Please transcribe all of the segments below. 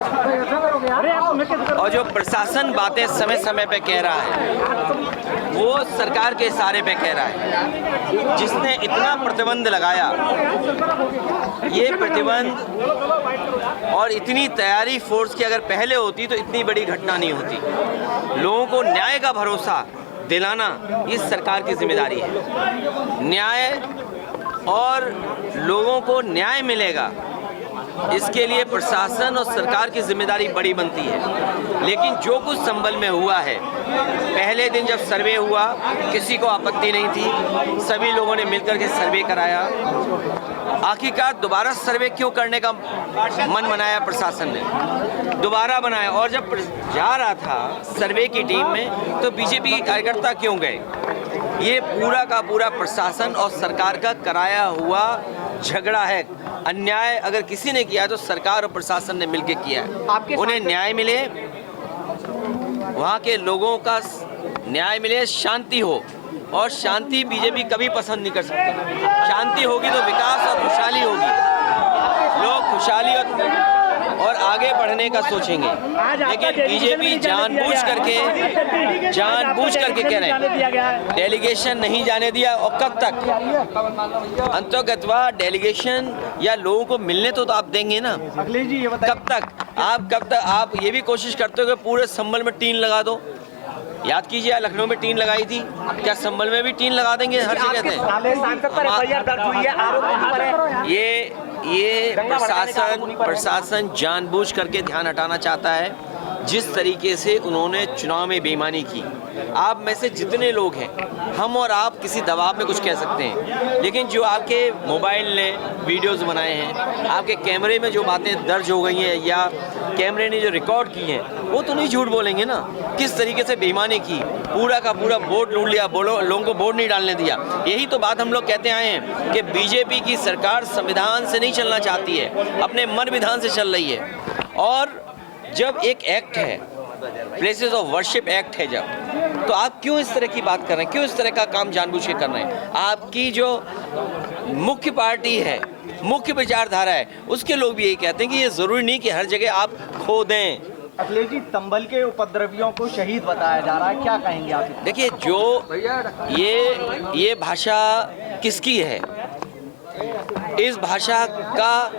और जो प्रशासन बातें समय समय पे कह रहा है वो सरकार के इशारे पे कह रहा है। जिसने इतना प्रतिबंध लगाया, ये प्रतिबंध और इतनी तैयारी फोर्स की अगर पहले होती तो इतनी बड़ी घटना नहीं होती। लोगों को न्याय का भरोसा दिलाना इस सरकार की जिम्मेदारी है। न्याय और लोगों को न्याय मिलेगा, इसके लिए प्रशासन और सरकार की जिम्मेदारी बड़ी बनती है। लेकिन जो कुछ संभल में हुआ है, पहले दिन जब सर्वे हुआ किसी को आपत्ति नहीं थी, सभी लोगों ने मिलकर के सर्वे कराया। आखिरकार दोबारा सर्वे क्यों करने का मन बनाया प्रशासन ने, दोबारा बनाया। और जब जा रहा था सर्वे की टीम में तो बीजेपी के कार्यकर्ता क्यों गए? ये पूरा का पूरा प्रशासन और सरकार का कराया हुआ झगड़ा है। अन्याय अगर किसी ने किया तो सरकार और प्रशासन ने मिलकर किया है। उन्हें न्याय मिले, वहाँ के लोगों का न्याय मिले, शांति हो। और शांति बीजेपी कभी पसंद नहीं कर सकती। शांति होगी तो विकास और खुशहाली होगी, लोग खुशहाली और आगे बढ़ने का सोचेंगे। लेकिन बीजेपी जानबूझ करके कह रहे हैं डेलीगेशन नहीं जाने दिया। और कब तक अंतर्गतवा डेलीगेशन या लोगों को मिलने तो आप देंगे ना? कब तक आप ये भी कोशिश करते हो कि पूरे संभल में टीन लगा दो? याद कीजिए, लखनऊ में टीन लगाई थी, क्या संभल में भी टीन लगा देंगे? हर जगह थे। ये प्रशासन जानबूझ करके ध्यान हटाना चाहता है। जिस तरीके से उन्होंने चुनाव में बेईमानी की, आप में से जितने लोग हैं, हम और आप किसी दबाव में कुछ कह सकते हैं, लेकिन जो आपके मोबाइल ने वीडियोस बनाए हैं, आपके कैमरे में जो बातें दर्ज हो गई हैं या कैमरे ने जो रिकॉर्ड की हैं, वो तो नहीं झूठ बोलेंगे ना। किस तरीके से बेईमानी की, पूरा का पूरा वोट लूट लिया, लोगों को वोट नहीं डालने दिया। यही तो बात हम लोग कहते आए हैं कि बीजेपी की सरकार संविधान से नहीं चलना चाहती है, अपने मन विधान से चल रही है। और जब एक एक्ट है, प्लेसेस ऑफ वर्शिप एक्ट है, जब तो आप क्यों इस तरह की बात कर रहे हैं? क्यों इस तरह का काम जानबूझ के कर रहे हैं? आपकी जो मुख्य पार्टी है, मुख्य विचारधारा है, उसके लोग भी यही कहते हैं कि ये जरूरी नहीं कि हर जगह आप खो दें। अखिलेश जी, संभल के उपद्रवियों को शहीद बताया जा रहा है, क्या कहेंगे आप? देखिए, जो ये भाषा किसकी है? इस भाषा का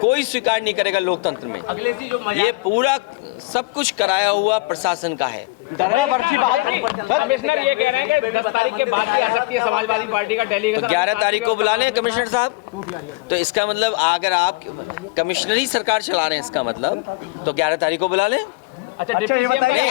कोई स्वीकार नहीं करेगा लोकतंत्र में। ये पूरा सब कुछ कराया हुआ प्रशासन का है। कमिश्नर ये कह रहे हैं कि 10 तारीख के बाद भी आ सकती है समाजवादी पार्टी का डेलीगेशन। 11 तारीख को बुला लें कमिश्नर साहब। तो इसका मतलब अगर आप कमिश्नरी सरकार चला रहे हैं, इसका मतलब तो 11 तारीख को बुला लें। अच्छा, ये बताइए,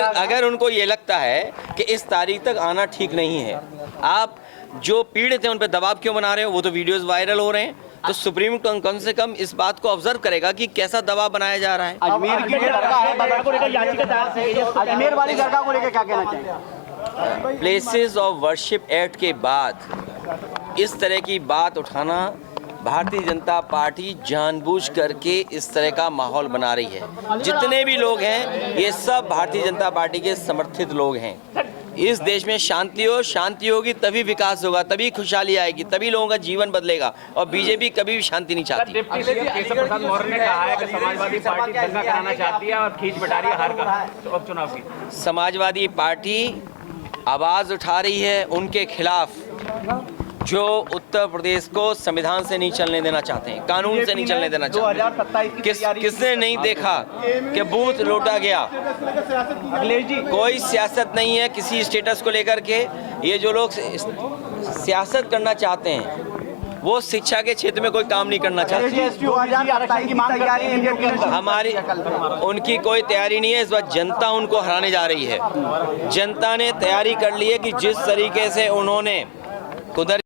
अगर उनको ये लगता है कि इस तारीख तक आना ठीक नहीं है, आप जो पीड़ित हैं उन पर दबाव क्यों बना रहे हो? वो तो वीडियोस वायरल हो रहे हैं। तो सुप्रीम कोर्ट कम से कम इस बात को ऑब्जर्व करेगा कि कैसा दबाव बनाया जा रहा है। अजमेर की दरगाह को लेकर याचिका दायर, अजमेर वाली दरगाह को लेकर क्या कहना चाहिए? प्लेसेस ऑफ वर्शिप एक्ट के बाद इस तरह की बात उठाना, भारतीय जनता पार्टी जानबूझ करके इस तरह का माहौल बना रही है। जितने भी लोग हैं, ये सब भारतीय जनता पार्टी के समर्थित लोग हैं। इस देश में शांति होगी तभी विकास होगा, तभी खुशहाली आएगी, तभी लोगों का जीवन बदलेगा। और बीजेपी कभी भी शांति नहीं चाहती। डिप्टी केशव प्रसाद मौर्य ने कहा है कि समाजवादी पार्टी दंगा कराना चाहती है और खींच बिठा रही है हार का तो उपचुनाव की। समाजवादी पार्टी आवाज उठा रही है उनके खिलाफ जो उत्तर प्रदेश को संविधान से नहीं चलने देना चाहते हैं, कानून से नहीं चलने देना चाहते हैं। किसने नहीं देखा कि बूथ लूटा गया? कोई सियासत नहीं है किसी स्टेटस को लेकर के। ये जो लोग सियासत करना चाहते हैं वो शिक्षा के क्षेत्र में कोई काम नहीं करना चाहते। उनकी कोई तैयारी नहीं है। इस बार जनता उनको हराने जा रही है। जनता ने तैयारी कर ली है कि जिस तरीके से उन्होंने कुदरती